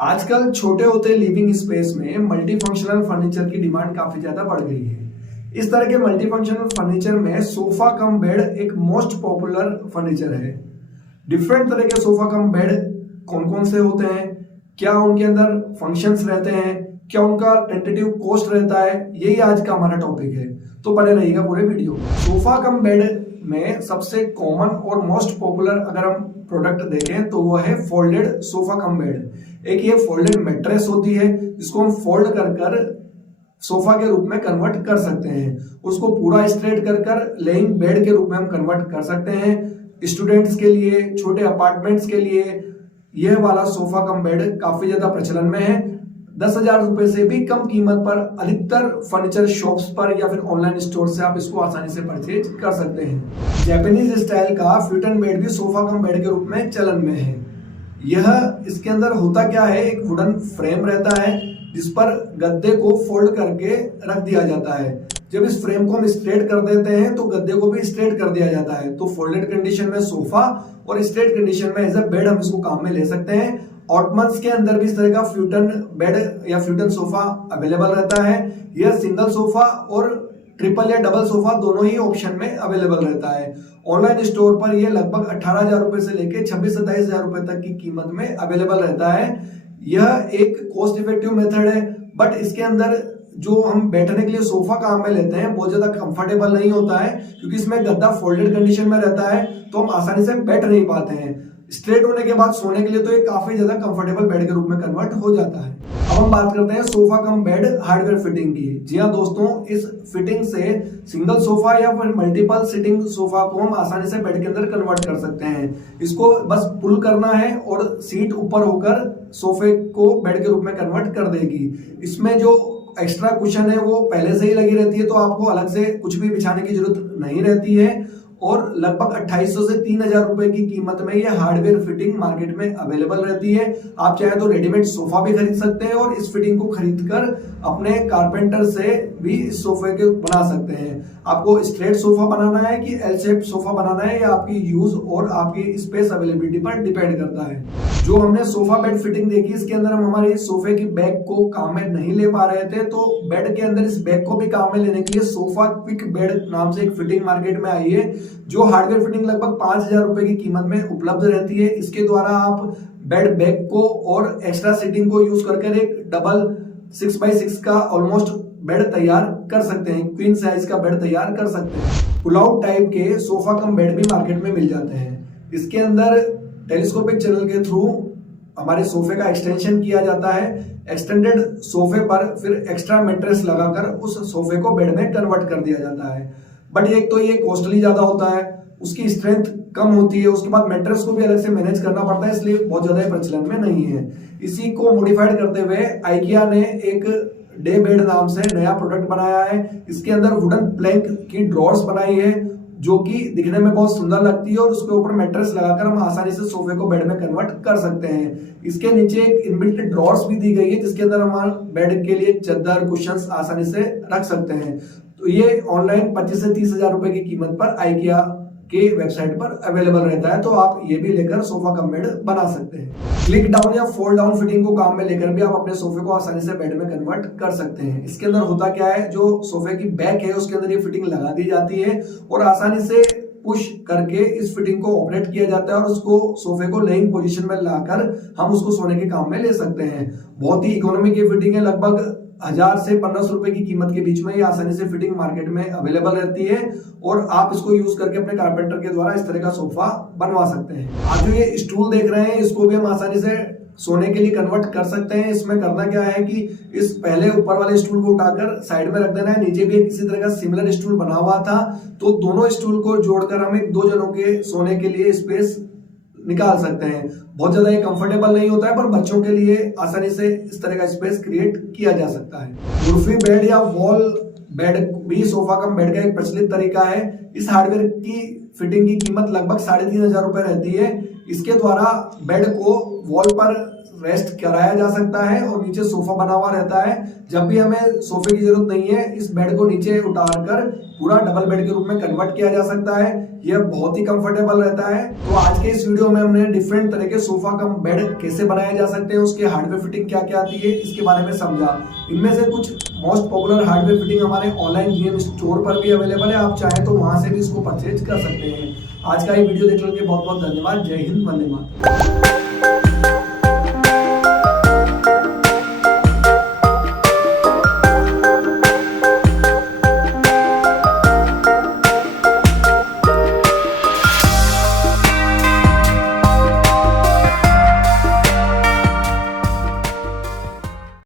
आजकल छोटे होते लिविंग स्पेस में मल्टी फंक्शनल फर्नीचर की डिमांड काफी ज्यादा बढ़ गई है। इस तरह के मल्टी फंक्शनल फर्नीचर में सोफा कम बेड एक मोस्ट पॉपुलर फर्नीचर है। डिफरेंट तरह के सोफा कम बेड कौन कौन से होते हैं, क्या उनके अंदर फंक्शंस रहते हैं, क्या उनका टेंटेटिव कॉस्ट रहता है, यही आज का हमारा टॉपिक है। तो बने रहिएगा पूरे वीडियो। सोफा कम बेड में सबसे कॉमन और मोस्ट पॉपुलर अगर हम प्रोडक्ट देखें तो वो है फोल्डेड सोफा कम बेड। एक ये फोल्डेड मैट्रेस होती है जिसको हम फोल्ड कर कर सोफा के रूप में कन्वर्ट कर सकते हैं। उसको पूरा स्ट्रेट कर कर लेइंग बेड के रूप में हम कन्वर्ट कर सकते हैं। स्टूडेंट्स के लिए, छोटे अपार्टमेंट्स के लिए यह वाला सोफा कम बेड काफी ज्यादा प्रचलन में है। 10,000 रुपए से भी कम कीमत पर अधिकतर फर्नीचर शॉप्स पर या फिर ऑनलाइन स्टोर से आप इसको आसानी से परचेज कर सकते हैं। जापानीज स्टाइल का फ्यूटन बेड भी सोफा कम बेड के रूप में चलन में है। यह इसके अंदर होता क्या है, एक वुडन फ्रेम रहता है जिस पर गद्दे को फोल्ड करके रख दिया जाता है। जब इस फ्रेम को हम स्ट्रेट कर देते हैं तो गद्दे को भी स्ट्रेट कर दिया जाता है। तो फोल्डेड कंडीशन में सोफा और स्ट्रेट कंडीशन में एज अ बेड हम इसको काम में ले सकते हैं। ऑटमन्स के अंदर भी इस तरह का फ्यूटन बेड या फ्यूटन सोफा अवेलेबल रहता है। यह सिंगल सोफा और ट्रिपल या डबल सोफा दोनों ही ऑप्शन में अवेलेबल रहता है। ऑनलाइन स्टोर पर यह लगभग 18,000 रुपए से लेकर 26-27,000 रुपए तक की कीमत में अवेलेबल रहता है। यह एक कॉस्ट इफेक्टिव मेथड है, बट इसके अंदर जो हम बैठने के लिए सोफा काम में लेते हैं बहुत ज्यादा कंफर्टेबल नहीं होता है, क्योंकि इसमें गद्दा फोल्डेड कंडीशन में रहता है तो हम आसानी से बैठ नहीं पाते हैं। स्ट्रेट होने के बाद सोने के लिए तो ये काफी ज्यादा कंफर्टेबल बेड के रूप में कन्वर्ट हो जाता है। अब हम बात करते हैं sofa cum bed hardware fitting की। जी हाँ दोस्तों, इस फिटिंग से सिंगल सोफा या फिर मल्टीपल सिटिंग सोफा को हम आसानी से बेड के अंदर कन्वर्ट कर सकते हैं। इसको बस पुल करना है और सीट ऊपर होकर सोफे को बेड के रूप में कन्वर्ट कर देगी। इसमें जो एक्स्ट्रा कुशन है वो पहले से ही लगी रहती है, तो आपको अलग से कुछ भी बिछाने की जरूरत नहीं रहती है। और लगभग 2,800 से 3,000 रुपए की कीमत में यह हार्डवेयर फिटिंग मार्केट में अवेलेबल रहती है। आप चाहे तो रेडीमेड सोफा भी खरीद सकते हैं और इस फिटिंग को खरीदकर अपने कारपेंटर से भी इस सोफे के बना सकते हैं। आपको स्ट्रेट सोफा बनाना है कि एल शेप सोफा बनाना है, या आपकी यूज और आपकी स्पेस अवेलेबिलिटी पर डिपेंड करता है। जो हमने सोफा बेड फिटिंग देखी, इसके अंदर हम हमारे सोफे की बैक को काम में नहीं ले पा रहे थे, तो बेड के अंदर इस बैक को भी काम में लेने के लिए सोफा क्विक बेड नाम से एक फिटिंग मार्केट में आई है, जो हार्डवेयर फिटिंग लगभग 5,000 रुपए की कीमत में उपलब्ध रहती है। इसके द्वारा आप बेड बैक को और एक्स्ट्रा सीटिंग को यूज करके एक डबल 6x6 का ऑलमोस्ट बेड तैयार कर सकते हैं, क्वीन साइज का बेड तैयार कर सकते हैं। पुल आउट टाइप के सोफा कम बेड भी मार्केट में मिल जाते हैं। इसके अंदर टेलीस्कोपिक चैनल के थ्रू हमारे सोफे का एक्सटेंशन किया जाता है। एक्सटेंडेड सोफे पर फिर एक्स्ट्रा मैट्रेस लगाकर उस सोफे को बेड में कन्वर्ट कर दिया जाता है। बट एक तो ये कॉस्टली ज्यादा होता है, उसकी स्ट्रेंथ कम होती है, उसके बाद मैट्रेस को भी अलग से मैनेज करना पड़ता है, इसलिए बहुत ज्यादा प्रचलन में नहीं है। इसी को मॉडिफाइड करते हुए आइकिया ने एक डे बेड नाम से नया प्रोडक्ट बनाया है। इसके अंदर वुडन प्लैंक की ड्रॉर्स बनाई है जो कि दिखने में बहुत सुंदर लगती है, और उसके ऊपर मैट्रेस लगाकर हम आसानी से सोफे को बेड में कन्वर्ट कर सकते हैं। इसके नीचे एक इनबिल्ट ड्रॉर्स भी दी गई है जिसके अंदर हम बेड के लिए चादर कुशन्स आसानी से रख सकते हैं। तो ये ऑनलाइन 25 से 30,000 रुपए की कीमत पर आइकिया के वेबसाइट पर अवेलेबल रहता है, तो आप ये भी लेकर सोफा कम बेड बना सकते हैं। क्लिक डाउन या फोल्ड डाउन फिटिंग को काम में लेकर भी आप अपने सोफे को आसानी से बेड में कन्वर्ट कर सकते हैं। इसके अंदर होता क्या है, जो सोफे की बैक है उसके अंदर ये फिटिंग लगा दी जाती है और आसानी से पुश करके इस फिटिंग को ऑपरेट किया जाता है और उसको सोफे को लेइंग पोजीशन में लाकर हम उसको सोने के काम में ले सकते हैं। बहुत ही इकोनॉमिक ये फिटिंग है, लगभग 1,000 से 1,500 रुपए की कीमत के बीच में ये आसानी से फिटिंग मार्केट में अवेलेबल रहती है, और आप इसको यूज करके अपने कारपेंटर के द्वारा इस तरह का सोफा बनवा सकते हैं। आज जो ये स्टूल देख रहे हैं इसको भी हम आसानी से सोने के लिए कन्वर्ट कर सकते हैं। इसमें करना क्या है कि इस पहले ऊपर वाले स्टूल को उठाकर साइड में रख देना है। नीचे भी एक इसी तरह का सिमिलर स्टूल बना हुआ था, तो दोनों स्टूल को जोड़कर हम एक 2 जनों के सोने के लिए स्पेस निकाल सकते हैं। बहुत ज्यादा ये कंफर्टेबल नहीं होता है, पर बच्चों के लिए आसानी से इस तरह का स्पेस क्रिएट किया जा सकता है। कुर्सी बेड या वॉल बेड भी सोफा कम बेड का एक प्रचलित तरीका है। इस हार्डवेयर की फिटिंग की कीमत लगभग 3,500 रुपए रहती है। इसके द्वारा बेड को वॉल पर रेस्ट कराया जा सकता है और नीचे सोफा बना हुआ रहता है। जब भी हमें सोफे की जरूरत नहीं है, इस बेड को नीचे उतारकर पूरा डबल बेड के रूप में कन्वर्ट किया जा सकता है। यह बहुत ही कंफर्टेबल रहता है। तो आज के इस वीडियो में हमने डिफरेंट तरह के सोफा कम बेड कैसे बनाए जा सकते हैं, उसके हार्डवेयर फिटिंग क्या क्या आती है, इसके बारे में समझा। इनमें से कुछ मोस्ट पॉपुलर हार्डवेयर फिटिंग हमारे ऑनलाइन जीएम स्टोर पर भी अवेलेबल है, आप चाहें तो वहां से भी इसको परचेज कर सकते हैं। आज का ये वीडियो देखने के लिए बहुत बहुत धन्यवाद। जय हिंद, वंदे मातरम।